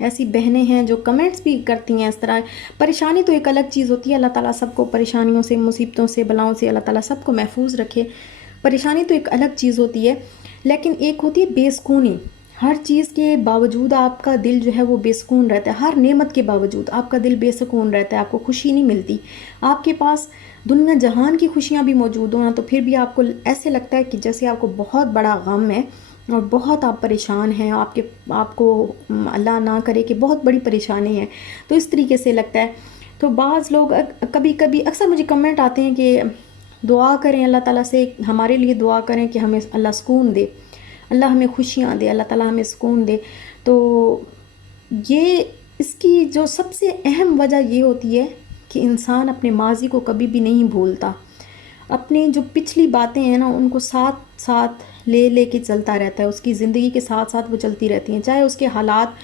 ایسی بہنیں ہیں جو کمنٹس بھی کرتی ہیں اس طرح. پریشانی تو ایک الگ چیز ہوتی ہے، اللہ تعالیٰ سب کو پریشانیوں سے، مصیبتوں سے، بلاؤں سے اللہ تعالیٰ سب کو محفوظ رکھے. پریشانی تو ایک الگ چیز ہوتی ہے، لیکن ایک ہوتی ہے بے سکونی. ہر چیز کے باوجود آپ کا دل جو ہے وہ بے سکون رہتا ہے، ہر نعمت کے باوجود آپ کا دل بے سکون رہتا ہے، آپ کو خوشی نہیں ملتی. آپ کے پاس دنیا جہان کی خوشیاں بھی موجود ہوں تو پھر بھی آپ کو ایسے لگتا ہے کہ جیسے آپ کو بہت بڑا غم ہے اور بہت آپ پریشان ہیں، آپ کو اللہ نہ کرے کہ بہت بڑی پریشانی ہے، تو اس طریقے سے لگتا ہے. تو بعض لوگ کبھی کبھی اکثر مجھے کمنٹ آتے ہیں کہ دعا کریں اللہ تعالیٰ سے، ہمارے لیے دعا کریں کہ ہمیں اللہ سکون دے، اللہ ہمیں خوشیاں دے، اللہ تعالیٰ ہمیں سکون دے. تو یہ اس کی جو سب سے اہم وجہ یہ ہوتی ہے کہ انسان اپنے ماضی کو کبھی بھی نہیں بھولتا. اپنی جو پچھلی باتیں ہیں نا ان کو ساتھ ساتھ لے کے چلتا رہتا ہے، اس کی زندگی کے ساتھ ساتھ وہ چلتی رہتی ہیں، چاہے اس کے حالات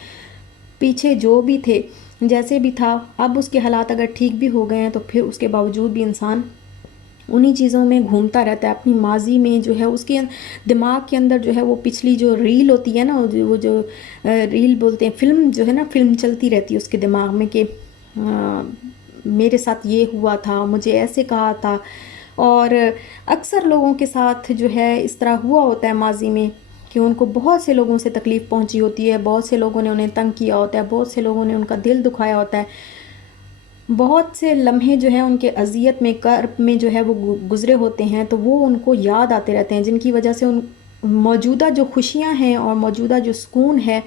پیچھے جو بھی تھے جیسے بھی تھا، اب اس کے حالات اگر ٹھیک بھی ہو گئے ہیں تو پھر اس کے باوجود بھی انسان انہی چیزوں میں گھومتا رہتا ہے. اپنی ماضی میں جو ہے اس کے دماغ کے اندر جو ہے وہ پچھلی جو ریل ہوتی ہے نا، وہ جو ریل بولتے ہیں، فلم جو ہے نا، فلم چلتی رہتی ہے اس کے دماغ میں کہ میرے ساتھ یہ ہوا تھا، مجھے ایسے کہا تھا. اور اکثر لوگوں کے ساتھ جو ہے اس طرح ہوا ہوتا ہے ماضی میں کہ ان کو بہت سے لوگوں سے تکلیف پہنچی ہوتی ہے، بہت سے لوگوں نے انہیں تنگ کیا ہوتا ہے، بہت سے لوگوں نے ان کا دل دکھایا ہوتا ہے. بہت سے لمحے جو ہیں ان کے اذیت میں، کرب میں جو ہے وہ گزرے ہوتے ہیں، تو وہ ان کو یاد آتے رہتے ہیں، جن کی وجہ سے ان موجودہ جو خوشیاں ہیں اور موجودہ جو سکون ہے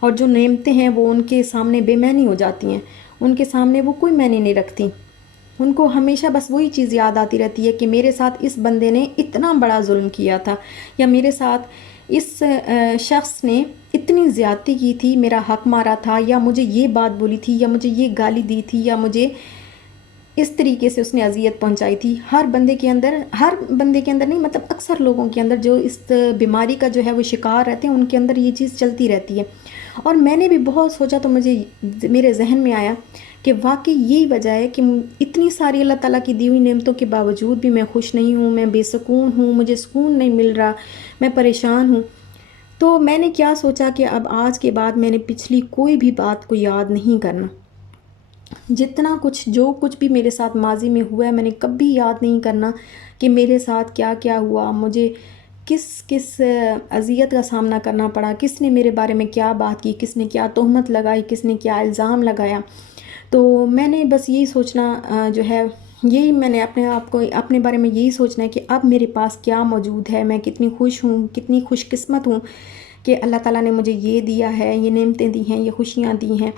اور جو نعمتیں ہیں وہ ان کے سامنے بے معنی ہو جاتی ہیں، ان کے سامنے وہ کوئی معنی نہیں رکھتی. ان کو ہمیشہ بس وہی چیز یاد آتی رہتی ہے کہ میرے ساتھ اس بندے نے اتنا بڑا ظلم کیا تھا، یا میرے ساتھ اس شخص نے اتنی زیادتی کی تھی، میرا حق مارا تھا، یا مجھے یہ بات بولی تھی، یا مجھے یہ گالی دی تھی، یا مجھے اس طریقے سے اس نے اذیت پہنچائی تھی. ہر بندے کے اندر نہیں، مطلب اکثر لوگوں کے اندر جو اس بیماری کا جو ہے وہ شکار رہتے ہیں ان کے اندر یہ چیز چلتی رہتی ہے. اور میں نے بھی بہت سوچا تو میرے ذہن میں آیا کہ واقعی یہی وجہ ہے کہ اتنی ساری اللہ تعالیٰ کی دی ہوئی نعمتوں کے باوجود بھی میں خوش نہیں ہوں، میں بے سکون ہوں، مجھے سکون نہیں مل رہا، میں پریشان ہوں. تو میں نے کیا سوچا کہ اب آج کے بعد میں نے پچھلی کوئی بھی بات کو یاد نہیں کرنا. جو کچھ بھی میرے ساتھ ماضی میں ہوا ہے میں نے کبھی یاد نہیں کرنا کہ میرے ساتھ کیا کیا ہوا، مجھے کس اذیت کا سامنا کرنا پڑا، کس نے میرے بارے میں کیا بات کی، کس نے کیا تہمت لگائی، کس نے کیا الزام لگایا. تو میں نے بس یہی سوچنا جو ہے، یہی میں نے اپنے آپ کو اپنے بارے میں یہی سوچنا ہے کہ اب میرے پاس کیا موجود ہے، میں کتنی خوش ہوں، کتنی خوش قسمت ہوں کہ اللہ تعالیٰ نے مجھے یہ دیا ہے، یہ نعمتیں دی ہیں، یہ خوشیاں دی ہیں.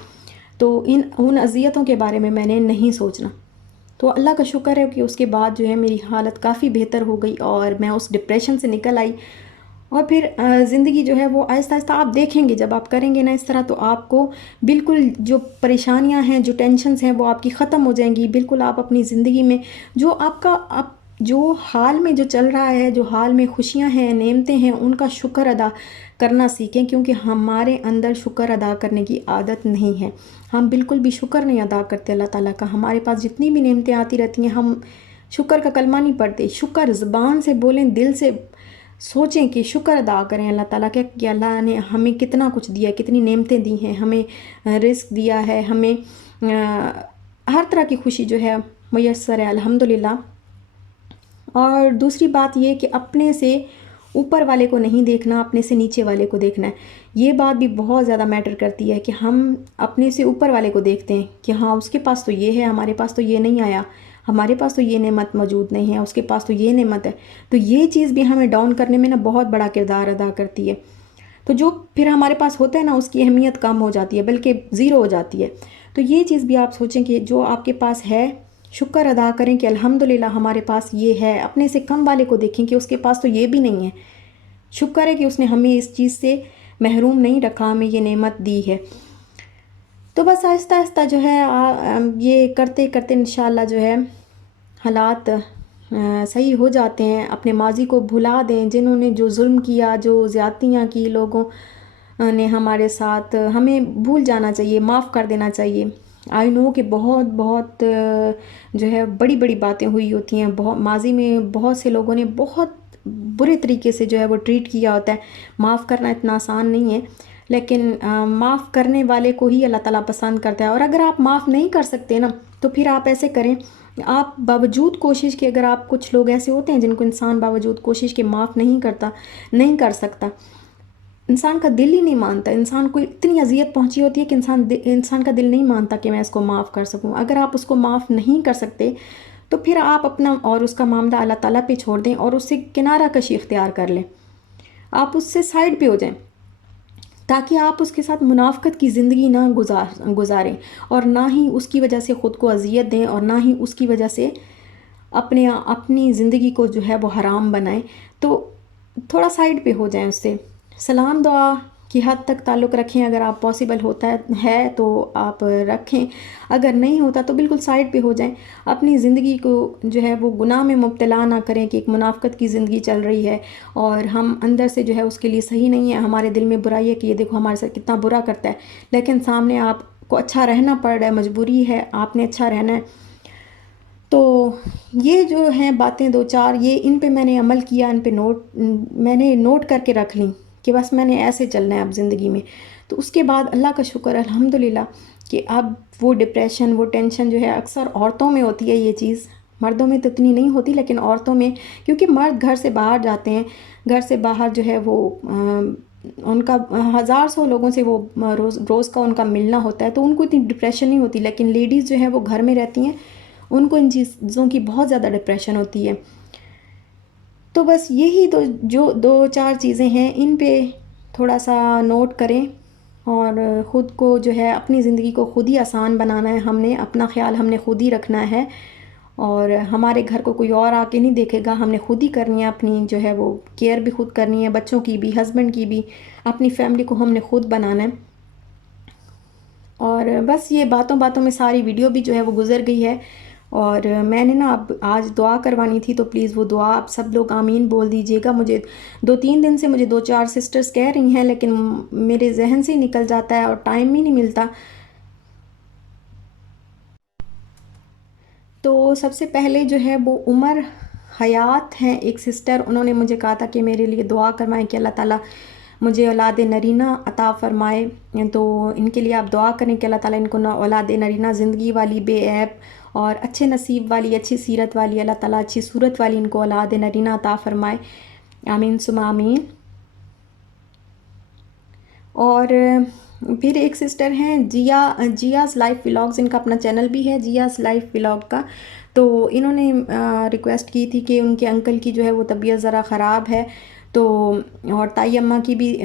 تو ان اذیتوں کے بارے میں نے نہیں سوچنا. تو اللہ کا شکر ہے کہ اس کے بعد جو ہے میری حالت کافی بہتر ہو گئی اور میں اس ڈپریشن سے نکل آئی. اور پھر زندگی جو ہے وہ آہستہ آہستہ آپ دیکھیں گے، جب آپ کریں گے نا اس طرح تو آپ کو بالکل جو پریشانیاں ہیں، جو ٹینشنز ہیں وہ آپ کی ختم ہو جائیں گی. بالکل آپ اپنی زندگی میں جو حال میں جو چل رہا ہے، جو حال میں خوشیاں ہیں، نعمتیں ہیں، ان کا شکر ادا کرنا سیکھیں، کیونکہ ہمارے اندر شکر ادا کرنے کی عادت نہیں ہے. ہم بالکل بھی شکر نہیں ادا کرتے اللہ تعالیٰ کا. ہمارے پاس جتنی بھی نعمتیں آتی رہتی ہیں ہم شکر کا کلمہ نہیں پڑھتے. شکر زبان سے بولیں، دل سے سوچیں کہ شکر ادا کریں اللہ تعالیٰ کا کہ اللہ نے ہمیں کتنا کچھ دیا، کتنی نعمتیں دی ہیں، ہمیں رزق دیا ہے، ہمیں ہر طرح کی خوشی جو ہے میسر ہے الحمدللہ. اور دوسری بات یہ کہ اپنے سے اوپر والے کو نہیں دیکھنا، اپنے سے نیچے والے کو دیکھنا ہے. یہ بات بھی بہت زیادہ میٹر کرتی ہے کہ ہم اپنے سے اوپر والے کو دیکھتے ہیں کہ ہاں اس کے پاس تو یہ ہے، ہمارے پاس تو یہ نہیں آیا، ہمارے پاس تو یہ نعمت موجود نہیں ہے، اس کے پاس تو یہ نعمت ہے. تو یہ چیز بھی ہمیں ڈاؤن کرنے میں نا بہت بڑا کردار ادا کرتی ہے. تو جو پھر ہمارے پاس ہوتا ہے نا اس کی اہمیت کم ہو جاتی ہے، بلکہ زیرو ہو جاتی ہے. تو یہ چیز بھی آپ سوچیں کہ جو آپ کے پاس ہے شکر ادا کریں کہ الحمدللہ ہمارے پاس یہ ہے. اپنے سے کم والے کو دیکھیں کہ اس کے پاس تو یہ بھی نہیں ہے. شکر ہے کہ اس نے ہمیں اس چیز سے محروم نہیں رکھا، ہمیں یہ نعمت دی ہے. تو بس آہستہ آہستہ جو ہے یہ کرتے کرتے انشاءاللہ جو ہے حالات صحیح ہو جاتے ہیں. اپنے ماضی کو بھلا دیں، جنہوں نے جو ظلم کیا، جو زیادتیاں کی لوگوں نے ہمارے ساتھ، ہمیں بھول جانا چاہیے، معاف کر دینا چاہیے. آئی نو کہ بہت جو ہے بڑی بڑی باتیں ہوئی ہوتی ہیں، ماضی میں بہت سے لوگوں نے بہت برے طریقے سے جو ہے وہ ٹریٹ کیا ہوتا ہے. معاف کرنا اتنا آسان نہیں ہے، لیکن معاف کرنے والے کو ہی اللہ تعالیٰ پسند کرتا ہے. اور اگر آپ معاف نہیں کر سکتے نا تو پھر آپ ایسے کریں, آپ باوجود کوشش کے, اگر آپ کچھ لوگ ایسے ہوتے ہیں جن کو انسان باوجود کوشش کے معاف نہیں کر سکتا, انسان کا دل ہی نہیں مانتا, انسان کو اتنی اذیت پہنچی ہوتی ہے کہ انسان کا دل نہیں مانتا کہ میں اس کو معاف کر سکوں. اگر آپ اس کو معاف نہیں کر سکتے تو پھر آپ اپنا اور اس کا معاملہ اللہ تعالیٰ پہ چھوڑ دیں اور اس سے کنارہ کشی اختیار کر لیں, آپ اس سے سائڈ پہ ہو جائیں, تاکہ آپ اس کے ساتھ منافقت کی زندگی نہ گزاریں اور نہ ہی اس کی وجہ سے خود کو اذیت دیں اور نہ ہی اس کی وجہ سے اپنی زندگی کو جو ہے وہ حرام بنائیں. تو تھوڑا سائڈ پہ ہو جائیں اس سے. سلام دعا کی حد تک تعلق رکھیں, اگر آپ پاسبل ہوتا ہے تو آپ رکھیں, اگر نہیں ہوتا تو بالکل سائڈ پہ ہو جائیں. اپنی زندگی کو جو ہے وہ گناہ میں مبتلا نہ کریں کہ ایک منافقت کی زندگی چل رہی ہے اور ہم اندر سے جو ہے اس کے لیے صحیح نہیں ہے, ہمارے دل میں برائی ہے کہ یہ دیکھو ہمارے ساتھ کتنا برا کرتا ہے, لیکن سامنے آپ کو اچھا رہنا پڑ رہا ہے, مجبوری ہے, آپ نے اچھا رہنا ہے. تو یہ جو ہیں باتیں دو چار, یہ ان پہ میں نے عمل کیا, ان پہ میں نے نوٹ کر کے رکھ لیں کہ بس میں نے ایسے چلنا ہے اب زندگی میں. تو اس کے بعد اللہ کا شکر الحمدللہ کہ اب وہ ڈپریشن, وہ ٹینشن جو ہے اکثر عورتوں میں ہوتی ہے یہ چیز, مردوں میں تو اتنی نہیں ہوتی, لیکن عورتوں میں, کیونکہ مرد گھر سے باہر جاتے ہیں, گھر سے باہر جو ہے وہ ان کا ہزار سو لوگوں سے وہ روز کا ان کا ملنا ہوتا ہے, تو ان کو اتنی ڈپریشن نہیں ہوتی. لیکن لیڈیز جو ہیں وہ گھر میں رہتی ہیں, ان کو ان چیزوں کی بہت زیادہ ڈپریشن ہوتی ہے. تو بس یہی جو دو چار چیزیں ہیں, ان پہ تھوڑا سا نوٹ کریں اور خود کو جو ہے اپنی زندگی کو خود ہی آسان بنانا ہے. ہم نے اپنا خیال ہم نے خود ہی رکھنا ہے اور ہمارے گھر کو کوئی اور آ کے نہیں دیکھے گا, ہم نے خود ہی کرنی ہے, اپنی جو ہے وہ کیئر بھی خود کرنی ہے, بچوں کی بھی, ہسبینڈ کی بھی, اپنی فیملی کو ہم نے خود بنانا ہے. اور بس یہ باتوں میں ساری ویڈیو بھی جو ہے وہ گزر گئی ہے. اور میں نے نا اب آج دعا کروانی تھی, تو پلیز وہ دعا آپ سب لوگ آمین بول دیجئے گا. مجھے 2-3 دن سے مجھے 2-4 سسٹرز کہہ رہی ہیں, لیکن میرے ذہن سے ہی نکل جاتا ہے اور ٹائم ہی نہیں ملتا. تو سب سے پہلے جو ہے وہ عمر حیات ہیں ایک سسٹر, انہوں نے مجھے کہا تھا کہ میرے لیے دعا کروائیں کہ اللہ تعالیٰ مجھے اولاد نرینہ عطا فرمائے. تو ان کے لیے آپ دعا کریں کہ اللہ تعالیٰ ان کو اولاد نرینہ زندگی والی, بے عیب اور اچھے نصیب والی, اچھی سیرت والی, اللہ تعالیٰ اچھی صورت والی ان کو اولاد نرینہ عطا فرمائے. آمین ثم آمین. اور پھر ایک سسٹر ہیں جیاز لائف ولاگز, ان کا اپنا چینل بھی ہے جیاز لائف ولاگ کا. تو انہوں نے ریکویسٹ کی تھی کہ ان کے انکل کی جو ہے وہ طبیعت ذرا خراب ہے, تو اور تائی اماں کی بھی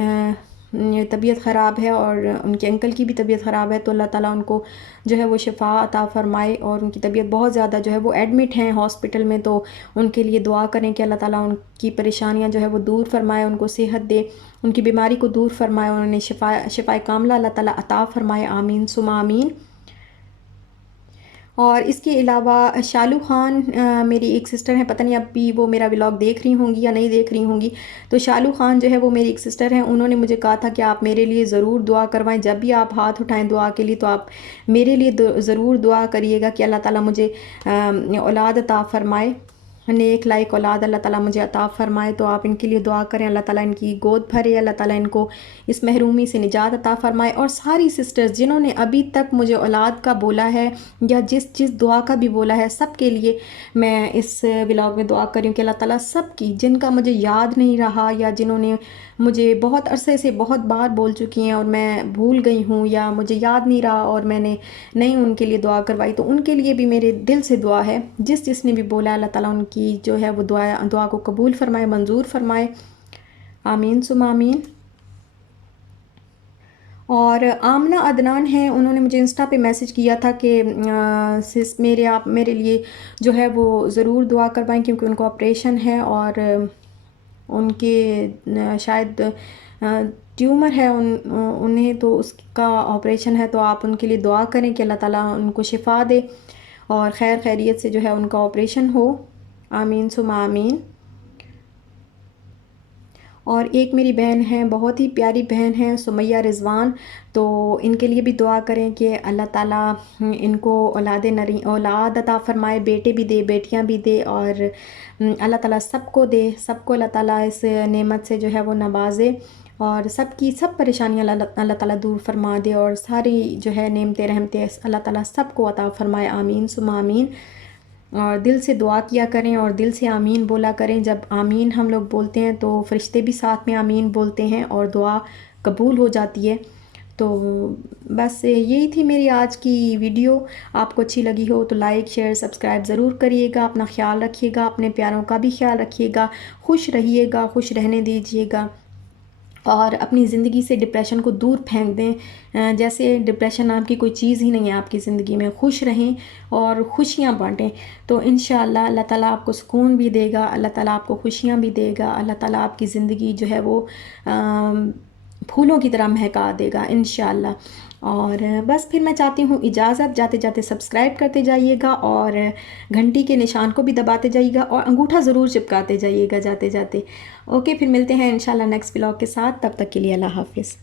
طبیعت خراب ہے اور ان کے انکل کی بھی طبیعت خراب ہے. تو اللہ تعالیٰ ان کو جو ہے وہ شفا عطا فرمائے, اور ان کی طبیعت بہت زیادہ جو ہے وہ ایڈمٹ ہیں ہاسپٹل میں. تو ان کے لیے دعا کریں کہ اللہ تعالیٰ ان کی پریشانیاں جو ہے وہ دور فرمائے, ان کو صحت دے, ان کی بیماری کو دور فرمائے, اور انہیں شفائے کاملہ اللہ تعالیٰ عطا فرمائے. آمین ثم آمین. اور اس کے علاوہ شالو خان میری ایک سسٹر ہیں, پتہ نہیں اب بھی وہ میرا ولاگ دیکھ رہی ہوں گی یا نہیں دیکھ رہی ہوں گی. تو شالو خان جو ہے وہ میری ایک سسٹر ہیں, انہوں نے مجھے کہا تھا کہ آپ میرے لیے ضرور دعا کروائیں. جب بھی آپ ہاتھ اٹھائیں دعا کے لیے تو آپ میرے لیے ضرور دعا کریے گا کہ اللہ تعالیٰ مجھے اولاد عطا فرمائے, نیک لائق اولاد اللہ تعالیٰ مجھے عطا فرمائے. تو آپ ان کے لیے دعا کریں, اللہ تعالیٰ ان کی گود بھرے, اللہ تعالیٰ ان کو اس محرومی سے نجات عطا فرمائے. اور ساری سسٹرز جنہوں نے ابھی تک مجھے اولاد کا بولا ہے یا جس دعا کا بھی بولا ہے, سب کے لیے میں اس ولاگ میں دعا کر رہی ہوں کہ اللہ تعالیٰ سب کی, جن کا مجھے یاد نہیں رہا یا جنہوں نے مجھے بہت عرصے سے بہت بار بول چکی ہیں اور میں بھول گئی ہوں یا مجھے یاد نہیں رہا اور میں نے نہیں ان کے لیے دعا کروائی, تو ان کے لیے بھی میرے دل سے دعا ہے. جس نے بھی بولا اللہ تعالیٰ ان کی جو ہے وہ دعا کو قبول فرمائے, منظور فرمائے. آمین ثم آمین. اور آمنہ عدنان ہیں, انہوں نے مجھے انسٹا پہ میسج کیا تھا کہ آپ میرے لیے جو ہے وہ ضرور دعا کروائیں, کیونکہ ان کو آپریشن ہے اور ان کے شاید ٹیومر ہے انہیں, تو اس کا آپریشن ہے. تو آپ ان کے لیے دعا کریں کہ اللہ تعالیٰ ان کو شفا دے اور خیریت سے جو ہے ان کا آپریشن ہو. آمین ثم آمین. اور ایک میری بہن ہے، بہت ہی پیاری بہن ہے، سمیہ رضوان، تو ان کے لیے بھی دعا کریں کہ اللہ تعالیٰ ان کو اولاد عطا فرمائے، بیٹے بھی دے، بیٹیاں بھی دے، اور اللہ تعالیٰ سب کو دے، سب کو اللہ تعالیٰ اس نعمت سے جو ہے وہ نوازے، اور سب کی سب پریشانیاں اللہ تعالیٰ دور فرما دے، اور ساری جو ہے نعمتیں رحمتیں اللہ تعالیٰ سب کو عطا فرمائے، آمین ثم آمین۔ اور دل سے دعا کیا کریں اور دل سے آمین بولا کریں، جب آمین ہم لوگ بولتے ہیں تو فرشتے بھی ساتھ میں آمین بولتے ہیں اور دعا قبول ہو جاتی ہے۔ تو بس یہی تھی میری آج کی ویڈیو، آپ کو اچھی لگی ہو تو لائک شیئر سبسکرائب ضرور کریے گا، اپنا خیال رکھیے گا، اپنے پیاروں کا بھی خیال رکھیے گا، خوش رہیے گا، خوش رہنے دیجیے گا، اور اپنی زندگی سے ڈپریشن کو دور پھینک دیں، جیسے ڈپریشن آپ کی کوئی چیز ہی نہیں ہے آپ کی زندگی میں، خوش رہیں اور خوشیاں بانٹیں، تو انشاءاللہ اللہ تعالیٰ آپ کو سکون بھی دے گا، اللہ تعالیٰ آپ کو خوشیاں بھی دے گا، اللہ تعالیٰ آپ کی زندگی جو ہے وہ پھولوں کی طرح مہکا دے گا انشاءاللہ۔ اور بس پھر میں چاہتی ہوں اجازت، جاتے جاتے سبسکرائب کرتے جائیے گا اور گھنٹی کے نشان کو بھی دباتے جائیے گا اور انگوٹھا ضرور چپکاتے جائیے گا جاتے جاتے۔ اوکے، پھر ملتے ہیں انشاءاللہ نیکسٹ ولاگ کے ساتھ، تب تک کے لیے اللہ حافظ۔